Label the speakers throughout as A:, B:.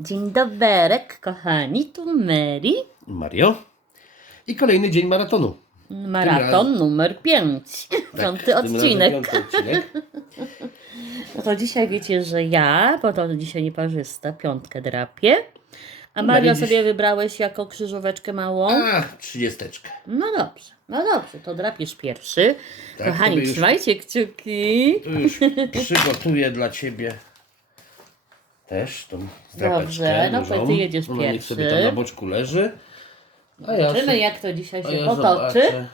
A: Dzień doberek, kochani, tu Mary.
B: Mario. I kolejny dzień maratonu.
A: Maraton numer 5. Piąty
B: tym razem
A: odcinek.
B: Piąty odcinek.
A: No to dzisiaj wiecie, że ja, bo to dzisiaj nieparzysta, piątkę drapię. A
B: No,
A: Mario
B: widzisz.
A: sobie wybrałeś jako krzyżóweczkę małą.
B: A, trzydziesteczkę.
A: No dobrze, no dobrze, to drapiesz pierwszy.
B: Tak, to
A: Kochani,
B: już-
A: trzymajcie kciuki.
B: Tu już przygotuję dla Ciebie też tą zdrapeczkę
A: Dobrze, no to ty jedziesz
B: Ona niech
A: pierwszy.
B: sobie tam na boczku leży. A ja,
A: Zobaczymy,
B: sobie,
A: jak to dzisiaj
B: a
A: się
B: ja
A: potoczy.
B: zobaczę,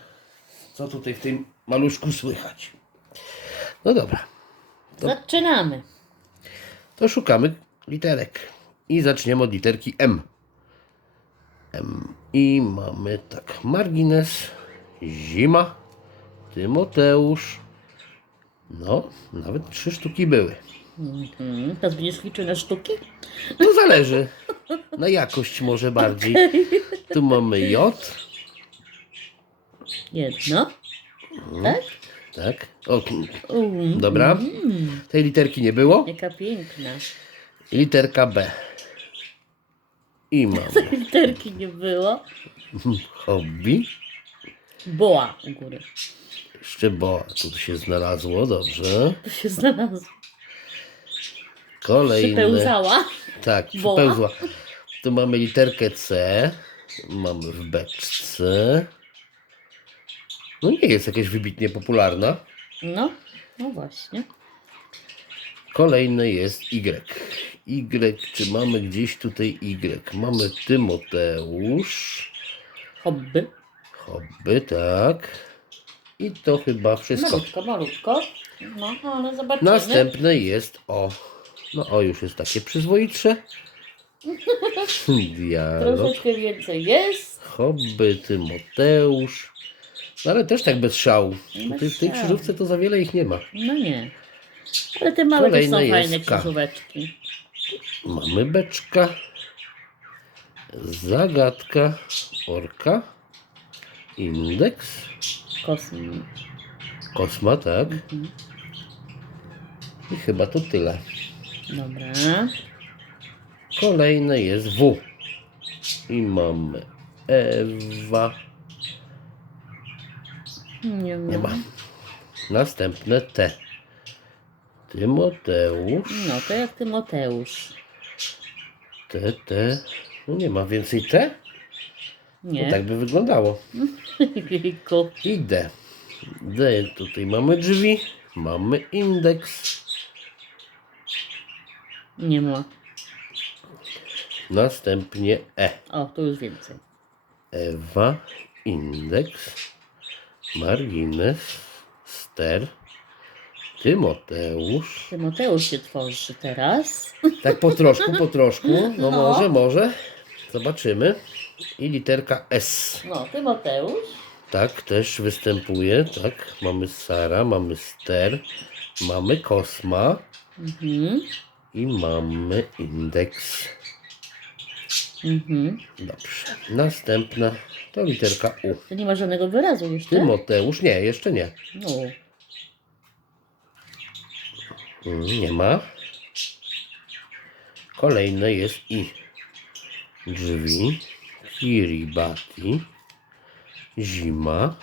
B: co tutaj w tym maluszku słychać. No dobra,
A: Zaczynamy.
B: to szukamy literek. I zaczniemy od literki M. M. I mamy tak, margines, zima, Tymoteusz. No, nawet trzy sztuki były.
A: Mhm. Teraz będziesz liczył na sztuki?
B: To zależy. Na jakość może bardziej. Tu mamy J.
A: Jedno.
B: Mhm.
A: Tak?
B: Tak. O,
A: Um,
B: dobra. Tej literki nie było.
A: jaka piękna.
B: Literka B. I mamy
A: Literki nie było.
B: hobby.
A: Boa u góry.
B: Jeszcze boa tu się znalazło, dobrze.
A: To się znalazło.
B: Kolejne.
A: Przypełzała.
B: Tak, przypełzła. Tu mamy literkę C. Mamy w beczce. No nie jest jakaś wybitnie popularna.
A: No, no właśnie.
B: Kolejne jest Y. Y, czy mamy gdzieś tutaj Y? Mamy Tymoteusz.
A: Hobby.
B: Hobby, tak. I to chyba wszystko.
A: Malutko, malutko. No, ale zobaczymy.
B: Następne jest O. No O już jest takie przyzwoitsze. Dialog.
A: Troszeczkę więcej jest.
B: Hobby, Tymoteusz. No ale też tak bez szału. Tutaj w tej krzyżówce to za wiele ich nie ma.
A: No nie. Ale te małe też są
B: Kolejne
A: fajne
B: jest K.
A: krzyżóweczki.
B: Mamy beczka. Zagadka. Orka. Indeks.
A: Kosm.
B: Kosma, tak. I chyba to tyle.
A: Dobra.
B: Kolejne jest W. I mamy Ewa.
A: Nie ma.
B: Nie ma. Następne T. Tymoteusz.
A: No to jak Tymoteusz.
B: T, T. No nie ma więcej T?
A: Nie.
B: No tak by wyglądało. I D. D. Tutaj mamy drzwi. Mamy indeks.
A: Nie ma.
B: Następnie E.
A: O, tu już więcej.
B: Ewa. Indeks. Margines. Ster. Tymoteusz.
A: Tymoteusz się tworzy teraz.
B: Tak po troszku, po troszku. No,
A: No.
B: może, może. Zobaczymy. I literka S.
A: No, Tymoteusz.
B: Tak, też występuje. Tak, mamy Sara, mamy Ster, mamy Kosma
A: Mhm.
B: I mamy indeks.
A: Mhm.
B: Dobrze. Następna to literka U.
A: To nie ma żadnego wyrazu jeszcze?
B: Tymoteusz, nie, jeszcze nie.
A: No.
B: Mm, Nie ma. Kolejne jest I. Drzwi. Kiribati. Zima.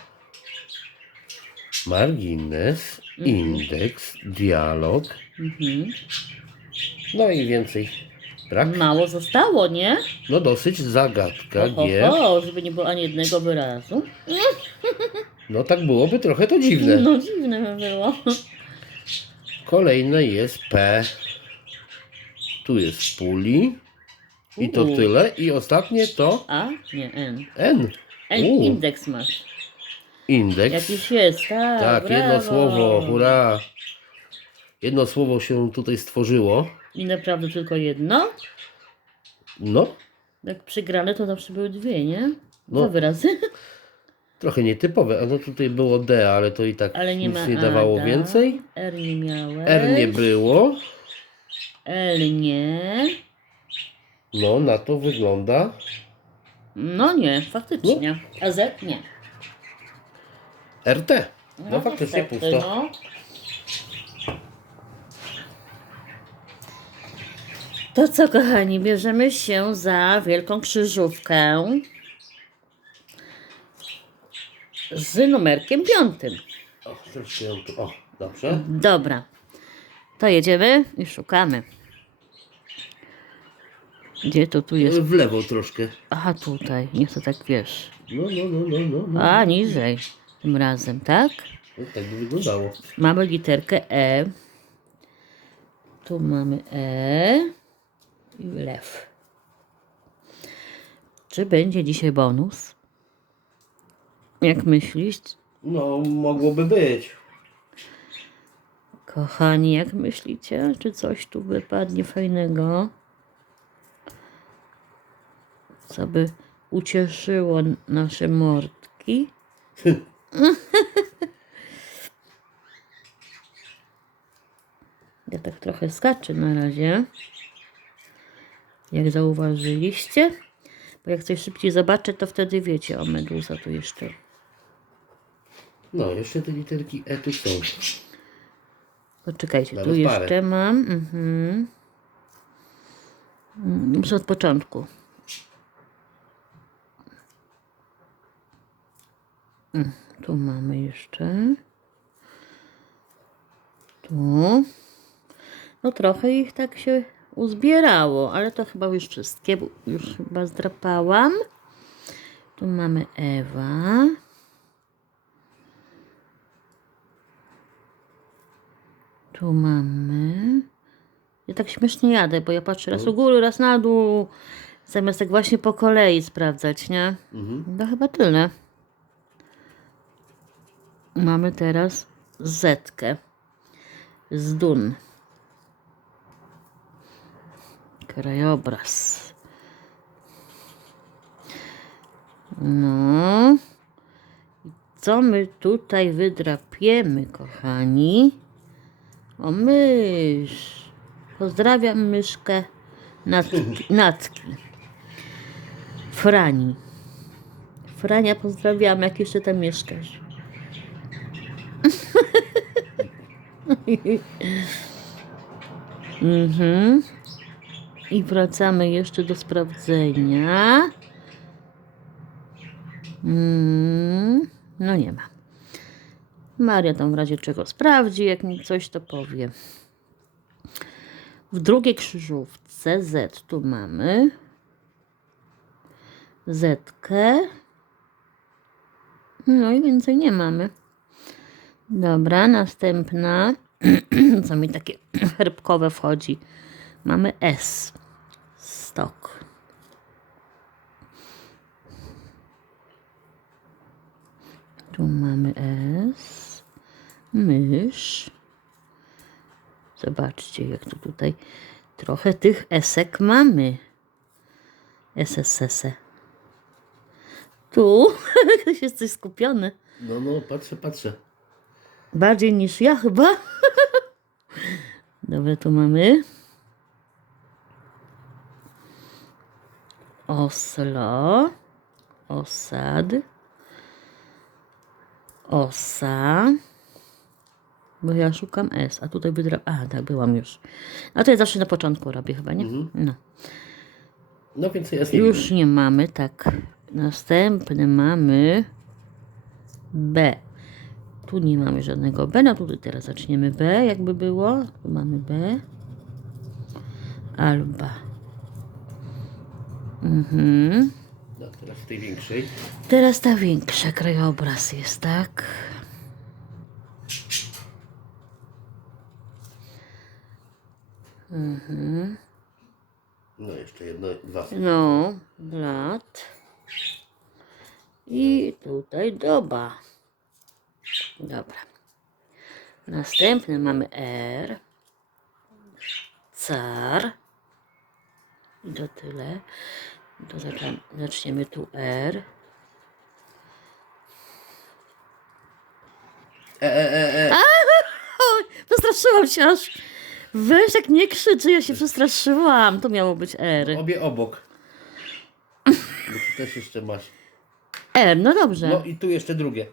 B: Margines. Indeks. Dialog.
A: Mhm.
B: No i więcej brak.
A: Mało zostało, nie?
B: No dosyć zagadka.
A: Ho,
B: G.
A: ho, ho, żeby nie było ani jednego wyrazu.
B: No tak byłoby trochę to dziwne.
A: No dziwne by było.
B: Kolejne jest P. Tu jest puli. I to
A: U.
B: tyle. I ostatnie to
A: A? Nie, N.
B: N.
A: N
B: U.
A: indeks masz.
B: Indeks.
A: Jakiś jest, tak.
B: Tak, jedno
A: brawo.
B: słowo, hurra. Jedno słowo się tutaj stworzyło.
A: I naprawdę tylko jedno?
B: No,
A: Jak przygrane, to zawsze były dwie, nie? Dwa
B: No.
A: wyrazy.
B: trochę nietypowe. A no tutaj było D, ale to i tak
A: Ale nie
B: nic
A: ma
B: nie dawało
A: Ada.
B: więcej.
A: R nie miałeś.
B: R nie było.
A: L nie.
B: No, na to wygląda.
A: No nie, faktycznie. A Z nie.
B: RT. No, faktycznie
A: niestety,
B: pusto.
A: No. To co, kochani, bierzemy się za wielką krzyżówkę z numerkiem piątym.
B: O, tu. O, dobrze.
A: Dobra, to jedziemy i szukamy. Gdzie to tu jest?
B: W lewo troszkę.
A: Aha, tutaj, niech to tak wiesz.
B: No, no, no, no, no. no.
A: A, niżej tym razem, tak?
B: No, tak by wyglądało.
A: Mamy literkę E. Tu mamy E lew. Czy będzie dzisiaj bonus? Jak myślisz?
B: No, mogłoby być.
A: Kochani, jak myślicie? Czy coś tu wypadnie fajnego? Co by ucieszyło nasze mordki? Ja tak trochę skaczę na razie. Jak zauważyliście. Bo jak coś szybciej zobaczę, to wtedy wiecie, o meduza tu jeszcze.
B: No, jeszcze te literki E tu są.
A: Poczekajcie, tu
B: Nawet parę.
A: jeszcze mam. Mhm. Mm, Muszę od początku. Mm, Tu mamy jeszcze. Tu. No trochę ich tak się uzbierało, ale to chyba już wszystkie, bo już chyba zdrapałam. Tu mamy Ewa. Tu mamy. Ja tak śmiesznie jadę, bo ja patrzę raz u góry, raz na dół. Zamiast tak właśnie po kolei sprawdzać, nie?
B: Mhm.
A: No chyba tyle. Mamy teraz Zetkę z Dun. Krajobraz. No. I Co my tutaj wydrapiemy, kochani? O mysz. Pozdrawiam myszkę Natki. Natki. Frani. Frania pozdrawiam, jak jeszcze tam mieszkasz. mhm. I wracamy jeszcze do sprawdzenia. Mm, no nie ma. Maria tam w razie czego sprawdzi, jak mi coś to powie. W drugiej krzyżówce Z tu mamy Zetkę. No i więcej nie mamy. Dobra, następna. Co mi takie herbkowe wchodzi. Mamy S. Stok. Tu mamy S. Mysz. Zobaczcie, jak to tutaj trochę tych esek mamy. SSS. Tu ktoś jest coś skupiony.
B: No, no, patrzę, patrzę.
A: Bardziej niż ja chyba. Dobra, tu mamy. Oslo. Osad. Osa. Bo ja szukam S, a tutaj wydra... A, tak, byłam już. A to ja zawsze na początku robię chyba, nie? No.
B: No więc nie
A: Już nie mamy, tak. Następny mamy B. Tu nie mamy żadnego B, no tutaj teraz zaczniemy B, jakby było. Tu mamy B. Alba. Mhm.
B: No, teraz w tej większej.
A: Teraz ta większa krajobraz jest, tak?
B: No, jeszcze jedno, dwa.
A: No, blat. I tutaj doba. Dobra. Następny mamy R. Car. I to tyle. To zaczniemy tu R.
B: E, e, e, e.
A: Oj, przestraszyłam się aż. Weź tak nie krzyczy, ja się przestraszyłam. To miało być R.
B: Obie obok. Bo tu też jeszcze masz.
A: R, no dobrze.
B: No i tu jeszcze drugie.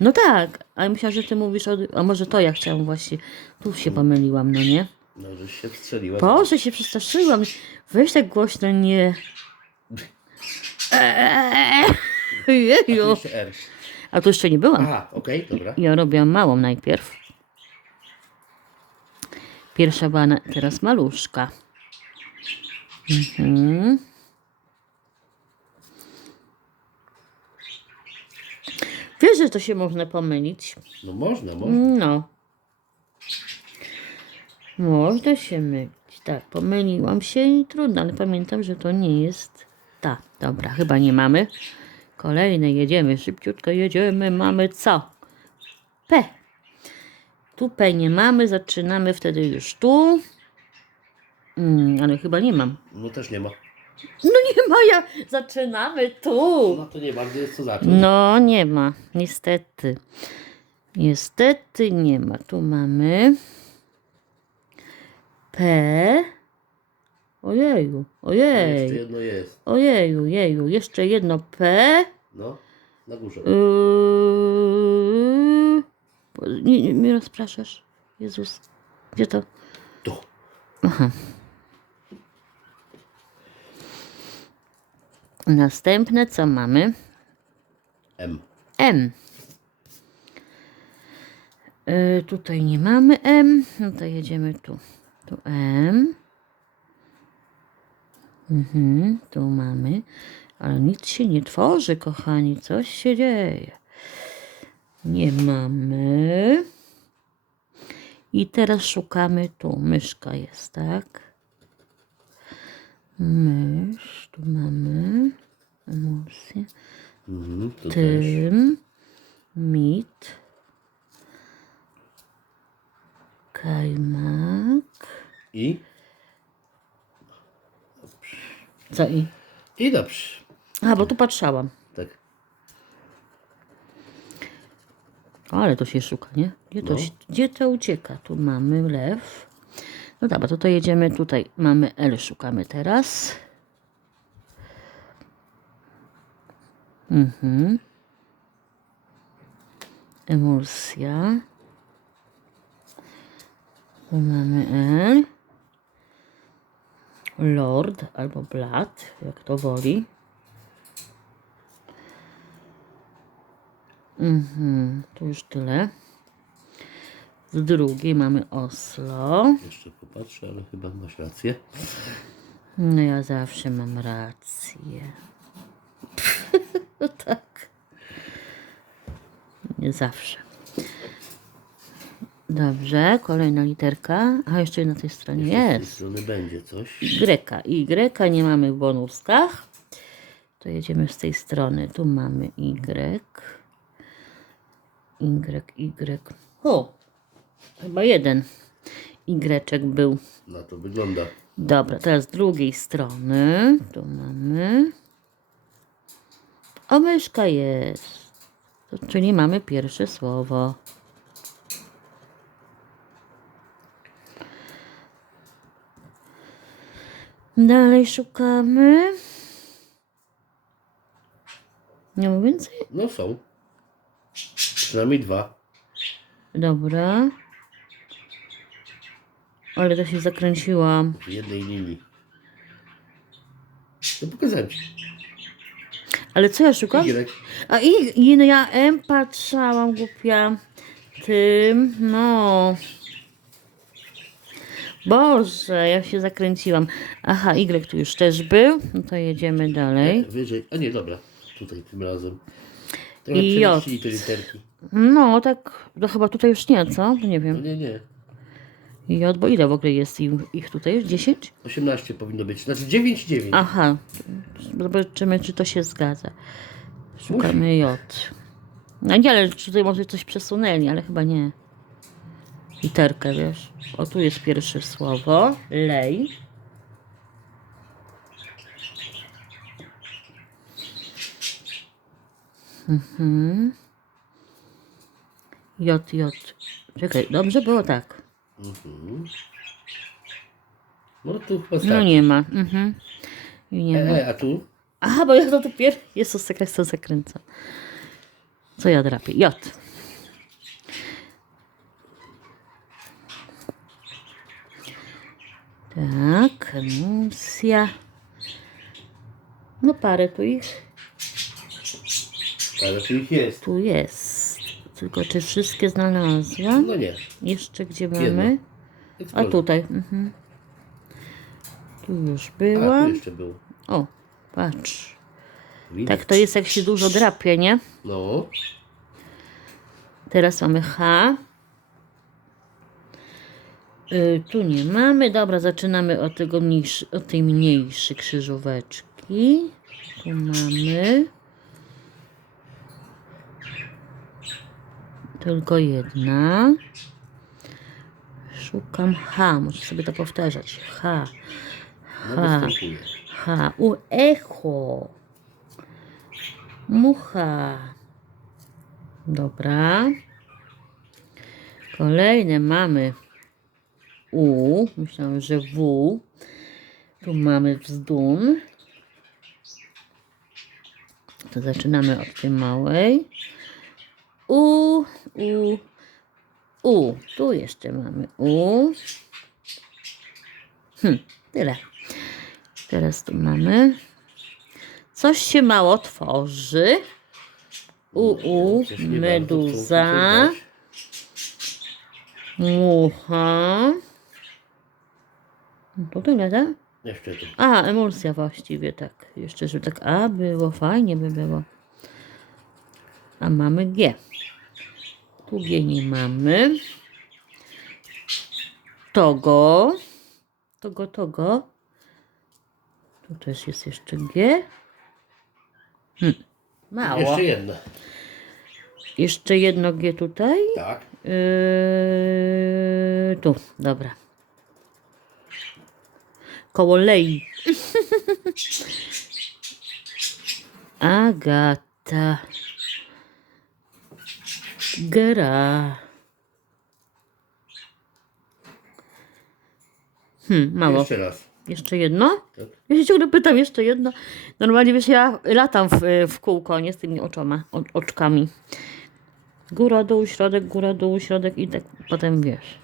A: No tak, ale myślałam, że ty mówisz o... A może to ja chciałam właśnie... Tu się pomyliłam, no nie?
B: No, żeś się wstrzeliła.
A: Boże, się przestraszyłam. Weź tak głośno, nie. Eee, Jeju. A tu jeszcze nie byłam.
B: Aha, okej, dobra.
A: Ja robiłam małą najpierw. Pierwsza była na, teraz maluszka. Mhm. Wiesz, że to się można pomylić.
B: No można, można.
A: No. Można się mylić. Tak, pomyliłam się i trudno, ale pamiętam, że to nie jest ta. Dobra, chyba nie mamy. Kolejne jedziemy, szybciutko jedziemy. Mamy co? P. Tu P nie mamy, zaczynamy wtedy już tu. Mm, ale chyba nie mam.
B: No też nie ma.
A: No nie ma, ja zaczynamy tu.
B: No to nie bardzo jest co zacząć.
A: No, nie ma, niestety. Niestety nie ma. Tu mamy P. Ojeju,
B: No, Jeszcze
A: ojej,
B: jedno jest.
A: ojeju, jeju. Jeszcze jedno P.
B: No, na górze.
A: Yy... Nie, nie, mnie rozpraszasz. Jezus. Gdzie to?
B: Tu.
A: Następne co mamy?
B: M.
A: M. Y, tutaj nie mamy M, no to jedziemy tu. Tu M. Mhm, tu mamy, ale nic się nie tworzy, kochani, coś się dzieje. Nie mamy. I teraz szukamy tu. Myszka jest, tak? Mysz, tu mamy. Emulsję
B: Mhm, tu też.
A: tym, mit, kajmak.
B: I?
A: Co i?
B: I dobrze.
A: A, bo tu patrzałam.
B: Tak.
A: Ale to się szuka, nie? Gdzie to,
B: No.
A: gdzie to ucieka? Tu mamy lew. No dobra, to to jedziemy tutaj. Mamy L, szukamy teraz. Mhm. Emulsja. Tu mamy L. Lord albo Blat, jak to woli. Mhm, tu już tyle. Z drugiej mamy Oslo.
B: Jeszcze popatrzę, ale chyba masz rację.
A: No ja zawsze mam rację. tak. Nie zawsze. Dobrze, kolejna literka. A jeszcze na tej stronie
B: Z tej
A: jest.
B: strony będzie coś.
A: Y. Y nie mamy w bonuskach. To jedziemy z tej strony. Tu mamy Y. Y, Y. O! Chyba jeden Y był.
B: Na to wygląda.
A: Dobra, teraz z drugiej strony. Tu mamy. O, myszka jest. To, czyli mamy pierwsze słowo. Dalej szukamy. Nie ma więcej?
B: No są. Przynajmniej dwa.
A: Dobra. Ale to się zakręciłam.
B: W jednej linii. No pokazałem ci.
A: Ale co ja szukam?
B: Y.
A: A i, i no ja M patrzałam, głupia. Tym, no. Boże, ja się zakręciłam. Aha, Y tu już też był. No to jedziemy dalej.
B: Wyżej. A nie, dobra. Tutaj tym razem. Trochę
A: I J.
B: te literki.
A: No, tak, no chyba tutaj już nie, co? To nie
B: No
A: wiem.
B: nie, nie.
A: J, bo ile w ogóle jest ich, ich tutaj? 10?
B: 18 powinno być. Znaczy 9, 9.
A: Aha, zobaczymy, czy to się zgadza. Szukamy J. No nie, ale czy tutaj może coś przesunęli, ale chyba nie. Literkę, wiesz. O, tu jest pierwsze słowo. Lej. Mhm. J, J. Czekaj, dobrze było tak.
B: Mhm. No tu chyba
A: No nie ma. Mhm. Nie ma.
B: E, a tu?
A: Aha, bo ja to. Jezus, tak jak to zakręcam. Co ja drapię? J. Tak, emulsja. No parę tu ich
B: Ale tu ich jest.
A: tu jest. Tylko czy wszystkie znalazłam?
B: No nie.
A: Jeszcze gdzie mamy? A tutaj. Mhm. Tu już
B: A, tu
A: byłam.
B: jeszcze był.
A: O, patrz.
B: Widzisz?
A: Tak to jest jak się dużo drapie, nie?
B: No.
A: Teraz mamy H. Y, tu nie mamy. Dobra, zaczynamy od, tego mniejszy, od tej mniejszej krzyżóweczki. Tu mamy. Tylko jedna. Szukam H. Muszę sobie to powtarzać. H.
B: No występuje.
A: H. U echo. Mucha. Dobra. Kolejne mamy U. Myślałam, że W. Tu mamy wzdun. To zaczynamy od tej małej. U, U, U. Tu jeszcze mamy U. Hm, tyle. Teraz tu mamy. Coś się mało tworzy. U, u, meduza, mucha. To tyle, tak?
B: Jeszcze tu.
A: A, emulsja właściwie, tak. Jeszcze, żeby tak A było, fajnie by było. A mamy G. Tu G nie mamy. Togo. Togo, togo. Tu też jest jeszcze G. Hm. Mało.
B: Jeszcze jedna.
A: Jeszcze jedno G tutaj.
B: Tak.
A: Yy, tu, dobra. Koło lei. Agata. Gra. Hmm, mało.
B: Jeszcze raz.
A: Jeszcze jedno?
B: Tak.
A: Ja się ciągle pytam, jeszcze jedno. Normalnie wiesz, ja latam w, w kółko, nie z tymi oczoma, o, oczkami. Góra, dół, środek, góra, dół, środek i tak potem wiesz.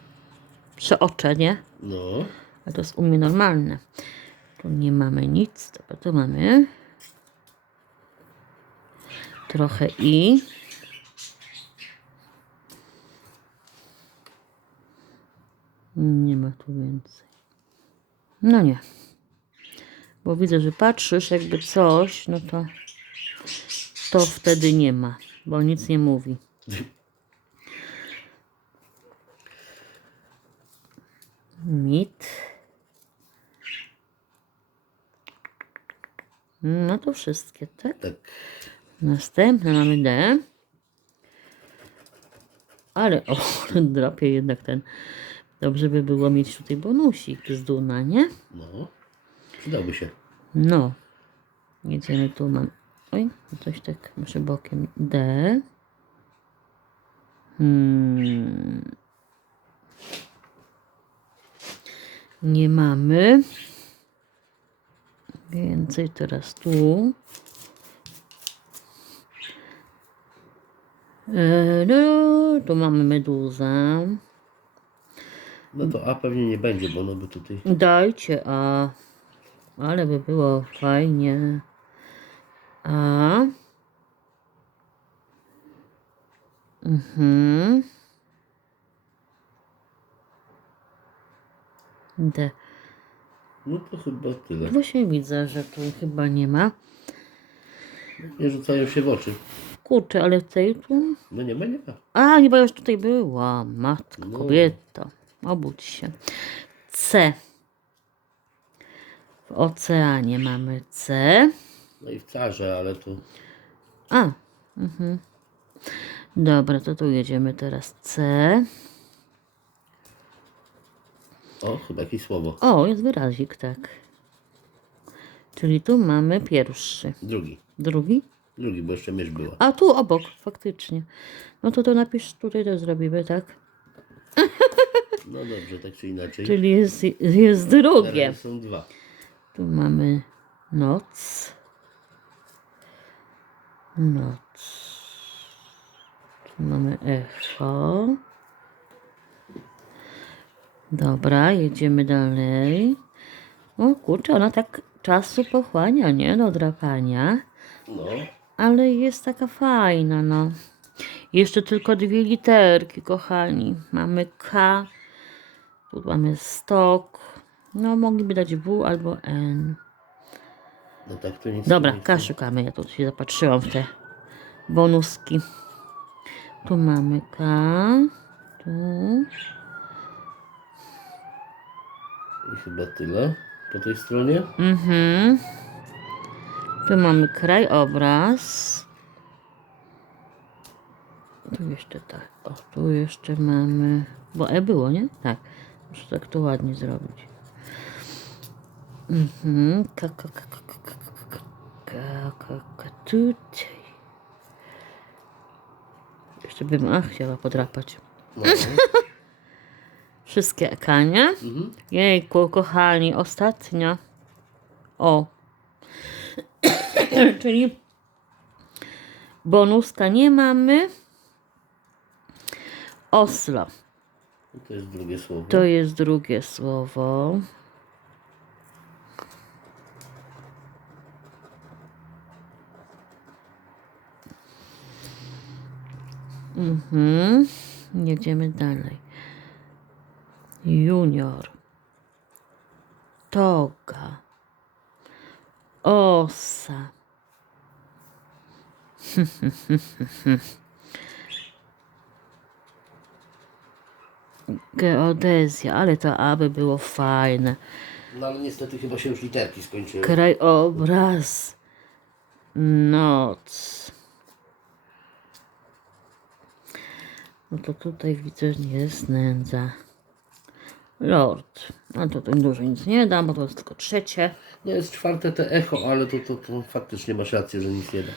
A: Przeoczę, nie?
B: No.
A: Ale to jest u mnie normalne. Tu nie mamy nic, dobra, tu mamy trochę i. Nie ma tu więcej. No nie. Bo widzę, że patrzysz jakby coś, no to to wtedy nie ma, bo nic nie mówi. Mit. No to wszystkie, tak?
B: Tak.
A: Następne mamy D. Ale, o, drapie jednak ten. Dobrze by było mieć tutaj bonusik z Duna, nie?
B: No. Przydałby się.
A: No. Jedziemy tu, mam. Oj, coś tak, muszę bokiem. D. Hmm. Nie mamy. Więcej teraz tu. E, no, tu mamy meduzę.
B: No to A pewnie nie będzie, bo ono by tutaj.
A: Dajcie A. Ale by było fajnie. A. Mhm. D.
B: No to chyba tyle.
A: Właśnie widzę, że tu chyba nie ma.
B: Nie rzucają się w oczy.
A: Kurczę, ale tej tu.
B: No nie ma, nie ma.
A: A, nie, bo już tutaj była. Matka,
B: No.
A: kobieta. Obudź się. C. W oceanie mamy C.
B: No i w carze, ale tu.
A: A. Mhm. Dobra, to tu jedziemy teraz C.
B: O, chyba jakieś słowo.
A: O, jest wyrazik, tak. Czyli tu mamy pierwszy.
B: Drugi.
A: Drugi?
B: Drugi, bo jeszcze mysz była.
A: A tu obok, faktycznie. No to to napisz tutaj, to zrobimy, tak?
B: No dobrze, tak czy inaczej.
A: Czyli jest, jest drugie.
B: razie są dwa.
A: Tu mamy noc. Noc. Tu mamy echo. Dobra, jedziemy dalej. O kurczę, ona tak czasu pochłania, nie? Do drapania.
B: No.
A: Ale jest taka fajna, no. Jeszcze tylko dwie literki, kochani. Mamy K, tu mamy stok. No, mogliby dać W albo N.
B: No tak to nic
A: Dobra, K szukamy. Ja tu się zapatrzyłam w te bonuski. Tu mamy K. Tu.
B: I chyba tyle po tej stronie.
A: Mhm. Tu mamy krajobraz. Tu jeszcze tak. O, tu jeszcze mamy. Bo E było, nie? Tak. Muszę tak to ładnie zrobić. Mhm. Tutaj. Jeszcze bym A chciała podrapać.
B: No.
A: Wszystkie ekanie.
B: Mhm.
A: Jejku, kochani, ostatnia. O. Czyli bonuska nie mamy. Oslo.
B: To jest drugie słowo.
A: To jest drugie słowo. Mhm. Jedziemy dalej. Junior. Toga. Osa. Geodezja, ale to aby było fajne.
B: No ale niestety chyba się już literki skończyły.
A: Krajobraz. Noc. No to tutaj widzę, nie jest nędza. Lord. No to tym dużo nic nie dam, bo to jest tylko trzecie.
B: No jest czwarte te echo, ale to, to, to faktycznie masz rację, że nic nie da.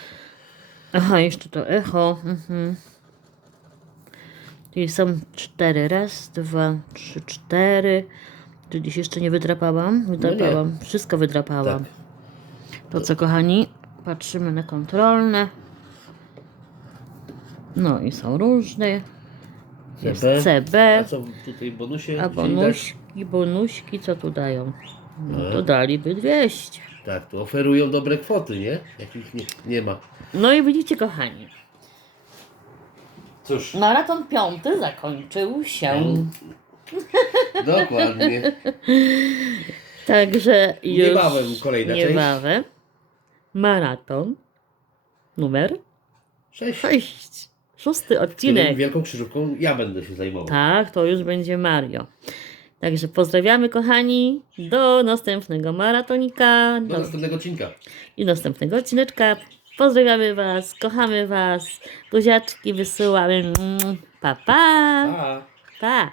A: Aha, jeszcze to echo. Mhm. Czyli są cztery. Raz, dwa, trzy, cztery. Tu gdzieś jeszcze nie wydrapałam? Wydrapałam. Wszystko wydrapałam.
B: Tak.
A: To co, kochani? Patrzymy na kontrolne. No i są różne. Jest
B: CB. A co tutaj bonusie?
A: A
B: chcieli dać?
A: bonuśki, bonuśki, co tu dają? No to daliby 200.
B: Tak, to oferują dobre kwoty, nie? Jakich nie, nie ma.
A: No i widzicie, kochani.
B: Cóż,
A: Maraton piąty zakończył się.
B: dokładnie.
A: Także już
B: Niebawem kolejna część.
A: niebawem maraton numer
B: Sześć.
A: 6. Szósty
B: Którym
A: odcinek.
B: wielką krzyżówką ja będę się zajmował.
A: Tak, to już będzie Mario. Także pozdrawiamy kochani. Do następnego maratonika.
B: Do
A: Do,
B: następnego odcinka.
A: I następnego odcineczka. Pozdrawiamy Was, kochamy Was. Buziaczki wysyłamy. Pa, pa.
B: Pa!
A: pa.